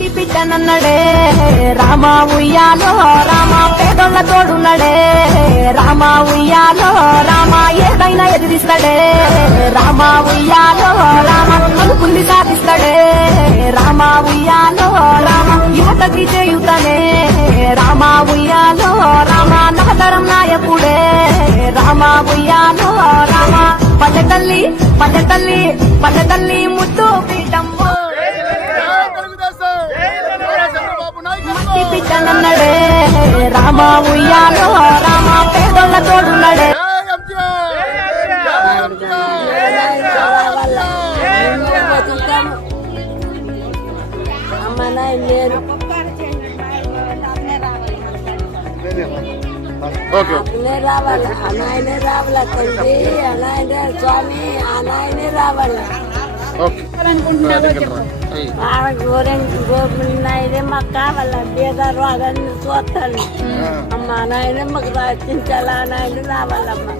మట్టి పిట్టనన్నడే రామ ఉయ్యాలో రామ పేదోళ్ళ తోడున్నడే రామ ఉయ్యాలో రామ ఏదైనా ఎదిరిస్తాడే రామ ఉయ్యాలో రామ అనుకుంది సాధిస్తాడే రామ ఉయ్యాలో రామ యువతకి చేయుతనే రామ ఉయ్యాలో రామ నవతరం నాయకుడే రామ ఉయ్యాలో రామ పల్లెతల్లి పల్లెతల్లి పల్లెతల్లి ముద్దు పీఠమ్మో మట్టి పిట్టనన్నడే రామ ఉయ్యాలో రామ పేదోళ్ళ తోడున్నడే రావాలా అనాయనే రావాలా తండ్రి అనాయనే స్వామి అనాయనే రావాలా నాయనే మాకు కావాలా బేదారు అదన్నీ చూస్తాను అమ్మ నాయనే మాకు రచించాలా నాయన రావాలమ్మా.